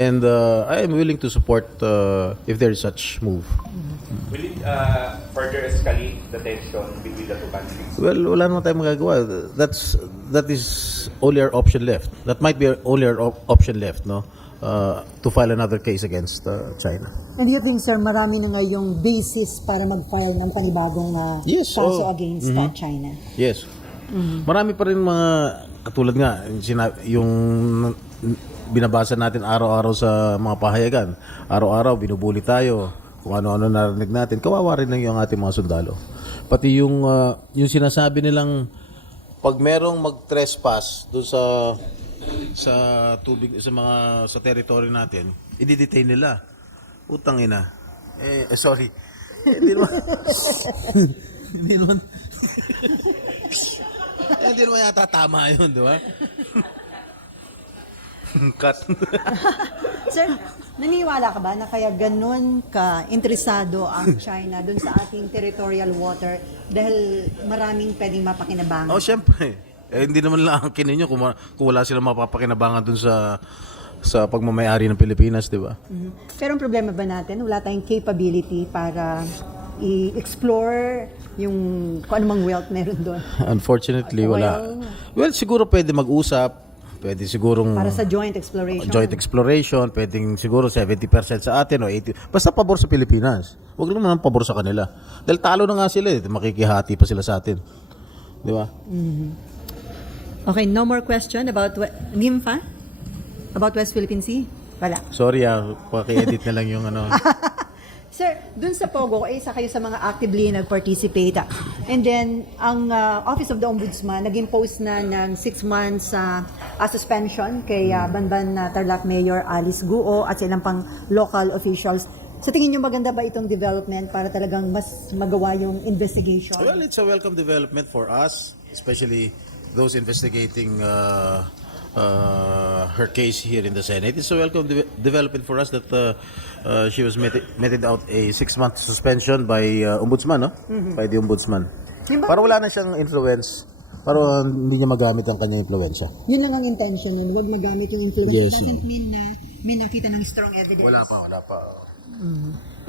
And I am willing to support if there is such move. Will it further escalate the tension between the two countries? Well, wala naman tayong magagawa. That is only our option left. That might be our only option left, no? To file another case against China. And do you think, sir, marami na ngayong basis para mag-file ng panibagong Yes, kaso against China? Yes. Marami pa rin mga katulad nga yung binabasa natin araw-araw sa mga pahayagan. Araw-araw binubuli tayo. Kung ano-ano narinig natin, kawawa rin ng yung ating mga sundalo. Pati yung sinasabi nilang pag merong mag-trespass doon sa tubig sa territory natin, i-detain nila. Utang ina. Sorry. Hindi naman. Hindi naman. Hindi naman yata tama yun, di ba? Cut. Sir, naniniwala ka ba na kaya ganun ka-interesado ang China dun sa ating territorial water dahil maraming pwedeng mapakinabangan? Oh, syempre. Hindi naman lang ang kininyo kung wala silang mapapakinabangan dun sa pagmamayari ng Pilipinas, di ba? Pero ang problema ba natin, wala tayong capability para i-explore yung kung anumang wealth meron doon? Unfortunately, wala. Well, siguro pwede mag-usap. Pwede sigurong Para sa joint exploration? joint exploration, pwedeng siguro 70% sa atin o 80%. Basta pabor sa Pilipinas. Huwag naman ang pabor sa kanila. Dahil talo na nga sila, makikihati pa sila sa atin. Di ba? Okay, no more question about NIMFA? About West Philippine Sea? Wala. Sorry paki-edit na lang yung ano. Sir, dun sa Pogo, isa kayo sa mga actively nag-participate. And then, ang Office of the Ombudsman nag-impose na ng 6 months suspension kay Banban Tarlac Mayor Alice Guo at sa ilang pang local officials. Sa tingin nyo maganda ba itong development para talagang mas magawa yung investigation? Well, it's a welcome development for us, especially those investigating her case here in the Senate. It's a welcome development for us that she was meted out a 6-month suspension by Ombudsman, no? By the Ombudsman. Para wala na siyang influence, para hindi niya magamit ang kanyang influensya. Yun lang ang intention nun, huwag magamit yung influence. Yes. Doesn't mean na may nakita ng strong evidence. Wala pa.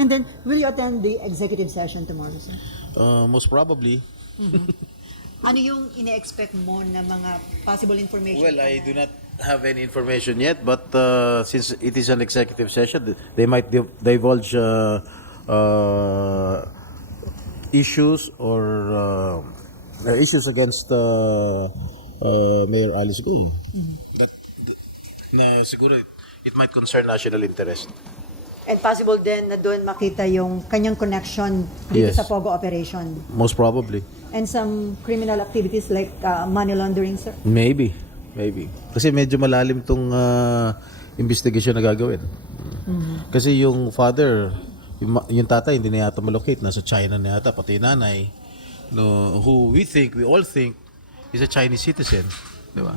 And then, will you attend the executive session tomorrow, sir? Most probably. Ano yung ine-expect mo na mga possible information? Well, I do not have any information yet, but since it is an executive session, they might divulge issues or issues against Mayor Alice Guo. But siguro it might concern national interest. And possible din na doon makita yung kanyang connection dito Yes. sa Pogo operation. Most probably. And some criminal activities like money laundering, sir? Maybe. Kasi medyo malalim tong investigation na gagawin. Kasi yung father, yung tatay hindi na yata malocate, nasa China na yata, pati yung nanay, no, who we all think is a Chinese citizen, di ba?